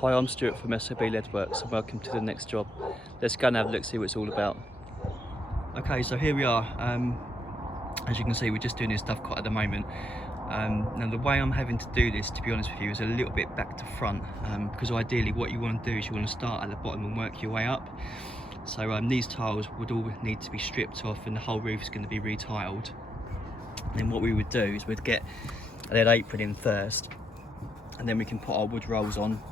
Hi, I'm Stuart from SOB Leadworks and welcome to the next job. Let's go and have a look, see what it's all about. Okay, so here we are. As you can see, we're just doing this Dovecote at the moment. Now the way I'm having to do this, to be honest with you, is a little bit back to front, because ideally what you want to do is you want to start at the bottom and work your way up. So these tiles would all need to be stripped off and the whole roof is going to be retiled. Then what we would do is we'd get a lead apron in first, and then we can put our wood rolls on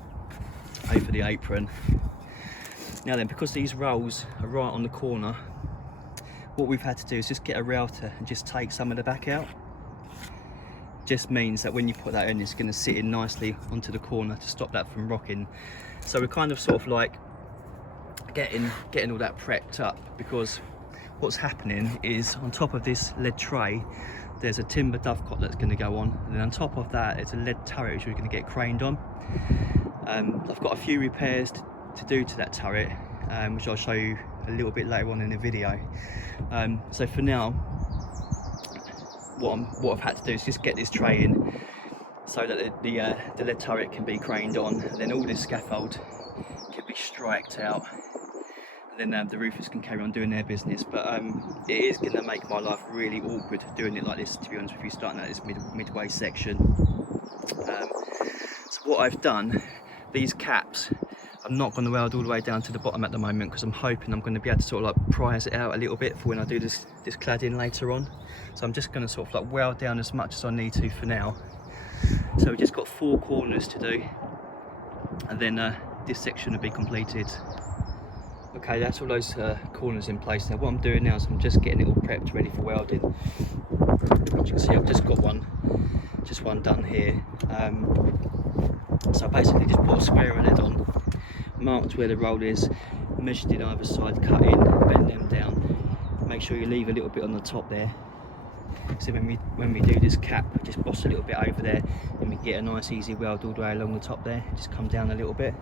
over the apron. Now then, because these rolls are right on the corner, what we've had to do is just get a router and just take some of the back out. Just means that when you put that in, it's going to sit in nicely onto the corner to stop that from rocking. So we're kind of sort of like getting all that prepped up, because what's happening is on top of this lead tray there's a timber Dovecote that's going to go on, and then on top of that it's a lead turret which we're going to get craned on. I've got a few repairs to do to that turret, which I'll show you a little bit later on in the video. So for now, what I've had to do is just get this tray in so that the lead turret can be craned on, and then all this scaffold can be striked out, and then the roofers can carry on doing their business. But it is going to make my life really awkward doing it like this, to be honest with you, starting at this midway section. So what I've done, these caps, I'm not going to weld all the way down to the bottom at the moment, because I'm hoping I'm going to be able to sort of like prise it out a little bit for when I do this cladding later on. So I'm just going to sort of like weld down as much as I need to for now. So we've just got 4 corners to do, and then this section will be completed. Okay, that's all those corners in place. Now what I'm doing now is I'm just getting it all prepped, ready for welding. As you can see, I've just got one done here. So I basically just put a square of lead on, marked where the roll is, measured in either side, cut in, bend them down. Make sure you leave a little bit on the top there. So when we do this cap, just boss a little bit over there, and we get a nice easy weld all the way along the top there. Just come down a little bit.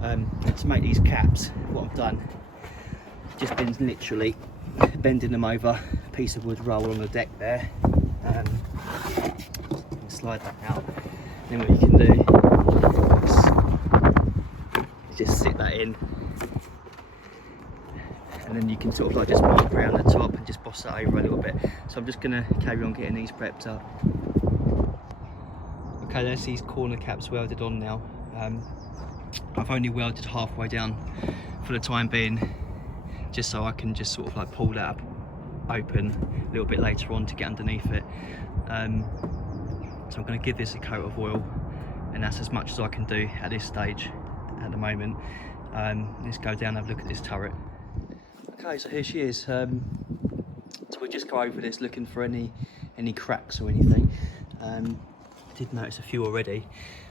And to make these caps, what I've done, just been literally bending them over a piece of wood roll on the deck there. Slide that out. And then what you can do is just sit that in, and then you can sort of like just mark around the top and just boss that over a little bit. So I'm just going to carry on getting these prepped up. Okay, there's these corner caps welded on now. I've only welded halfway down for the time being, just so I can just sort of like pull that up open a little bit later on to get underneath it. So I'm going to give this a coat of oil, and that's as much as I can do at this stage at the moment. Let's go down and have a look at this turret. Okay, so here she is. So we'll just go over this looking for any cracks or anything. I did notice a few already.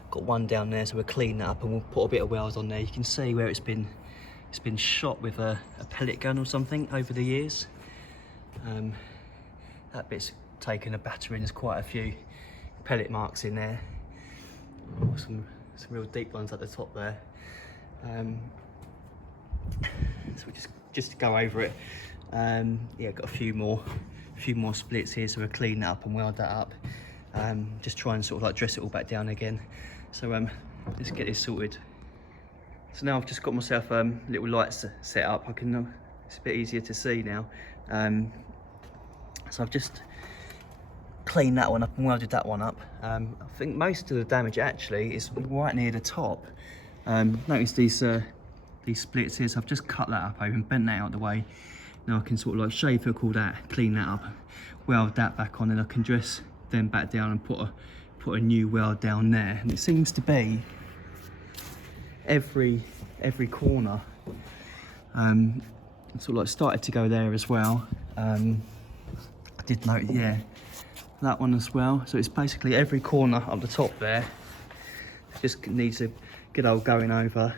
Got one down there, so we'll clean that up and we'll put a bit of weld on there. You can see where it's been shot with a pellet gun or something over the years. That bit's taken a battering. There's quite a few pellet marks in there. Oh, some real deep ones at the top there. So we just go over it. Yeah, got a few more splits here, so we'll clean that up and weld that up. Just try and sort of like dress it all back down again. So let's get this sorted. So now I've just got myself little lights set up. It's a bit easier to see now. So I've just cleaned that one up and welded that one up. I think most of the damage actually is right near the top. Notice these splits here, so I've just cut that up open, bent that out of the way. Now I can sort of like shave hook all that, clean that up, weld that back on, and I can dress them back down and put a new weld down there. And it seems to be every corner sort of like started to go there as well. I did note, yeah, that one as well. So it's basically every corner up the top there just needs a good old going over.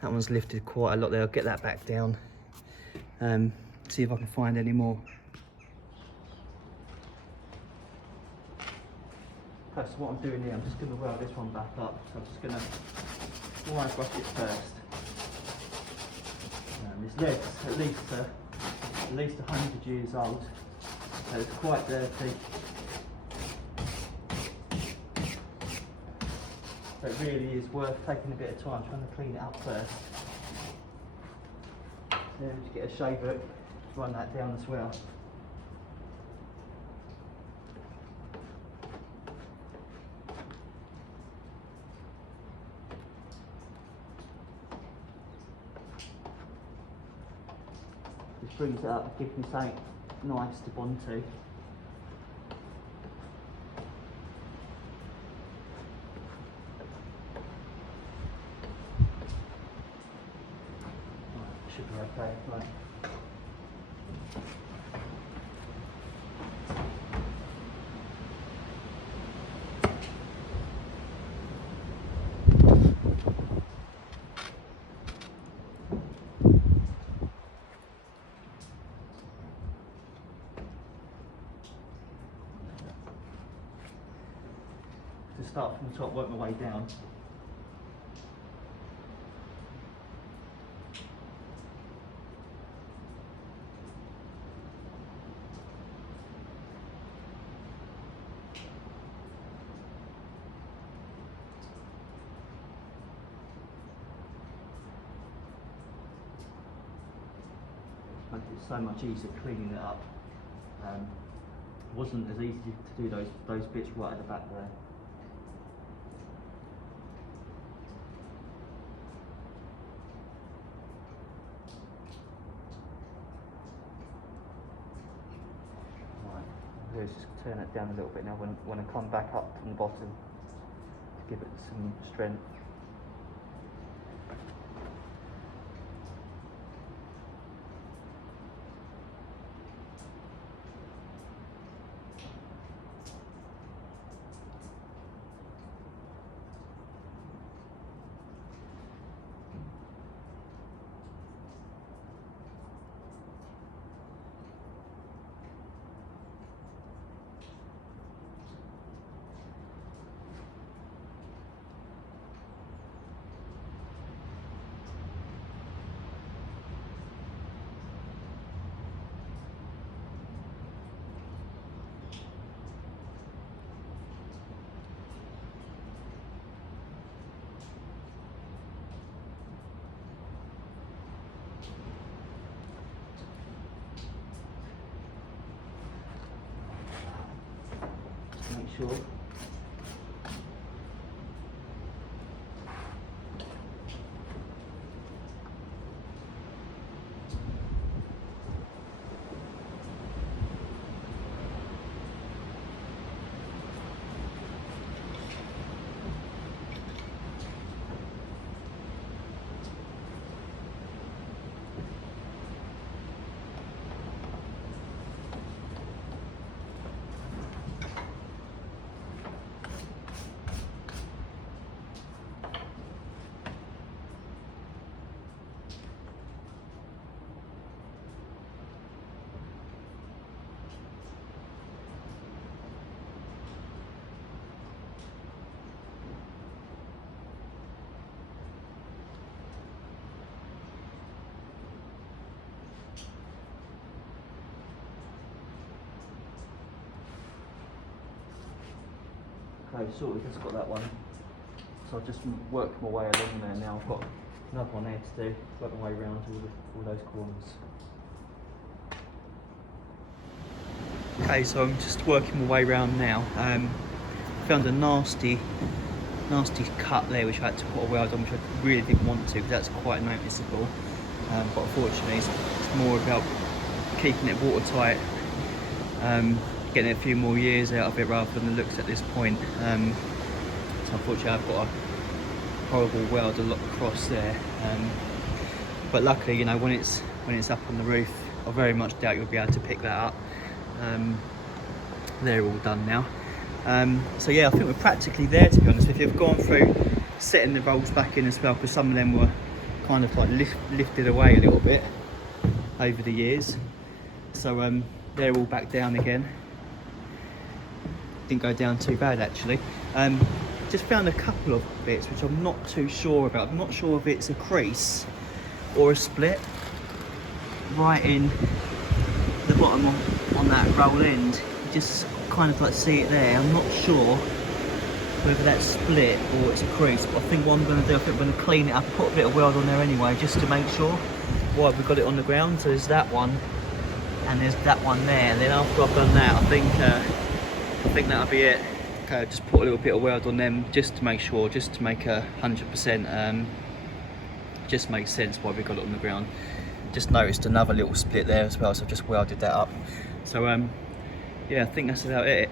That one's lifted quite a lot there. I'll get that back down. See if I can find any more. Okay, so what I'm doing here, I'm just going to weld this one back up. So I'm just going to wire brush it first. This lead's at least 100 years old, so it's quite dirty. So it really is worth taking a bit of time trying to clean it up first. Then just get a shaver to run that down as well. Just brings it up, gives me something nice to bond to. Should be okay, right. To start from the top, work my way down. Makes it so much easier cleaning it up. It wasn't as easy to do those bits right at the back there. Let's just turn it down a little bit now when I come back up from the bottom to give it some strength. Make sure. Okay, so we've just got that one. So I've just worked my way along there now. I've got another one there to do. Work my way around all those corners. Okay, so I'm just working my way around now. Found a nasty cut there which I had to put a weld on, which I really didn't want to because that's quite noticeable. But unfortunately it's more about keeping it watertight, getting a few more years out of it rather than the looks at this point. So unfortunately I've got a horrible weld across there. But luckily, you know, when it's up on the roof, I very much doubt you'll be able to pick that up. They're all done now. So yeah, I think we're practically there, to be honest with you. I've gone through setting the rolls back in as well, because some of them were kind of like lifted away a little bit over the years. So they're all back down again. Didn't go down too bad actually. Just found a couple of bits which I'm not too sure about. I'm not sure if it's a crease or a split right in the bottom on that roll end. You just kind of like see it there. I'm not sure whether that's split or it's a crease. But I think what I'm going to do, I think I'm going to clean it up, put a bit of weld on there anyway, just to make sure. Right, we've got it on the ground. So there's that one, and there's that one there. And then after I've done that, I think that'll be it. Okay, just put a little bit of weld on them just to make sure, just to make 100%. Just makes sense why we got it on the ground. Just noticed another little split there as well, so I've just welded that up. So yeah, I think that's about it.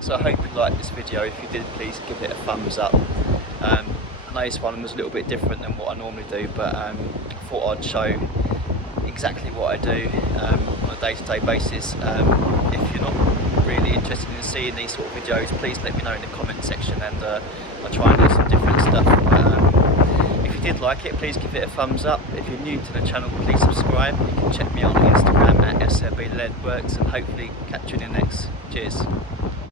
So I hope you liked this video. If you did, please give it a thumbs up. I know this one was a little bit different than what I normally do, but I thought I'd show exactly what I do on a day-to-day basis. If you're not really interested in seeing these sort of videos, please let me know in the comment section, and I'll try and do some different stuff. If you did like it, please give it a thumbs up. If you're new to the channel, please subscribe. You can check me out on Instagram at SRB Leadworks, and hopefully catch you in the next. Cheers.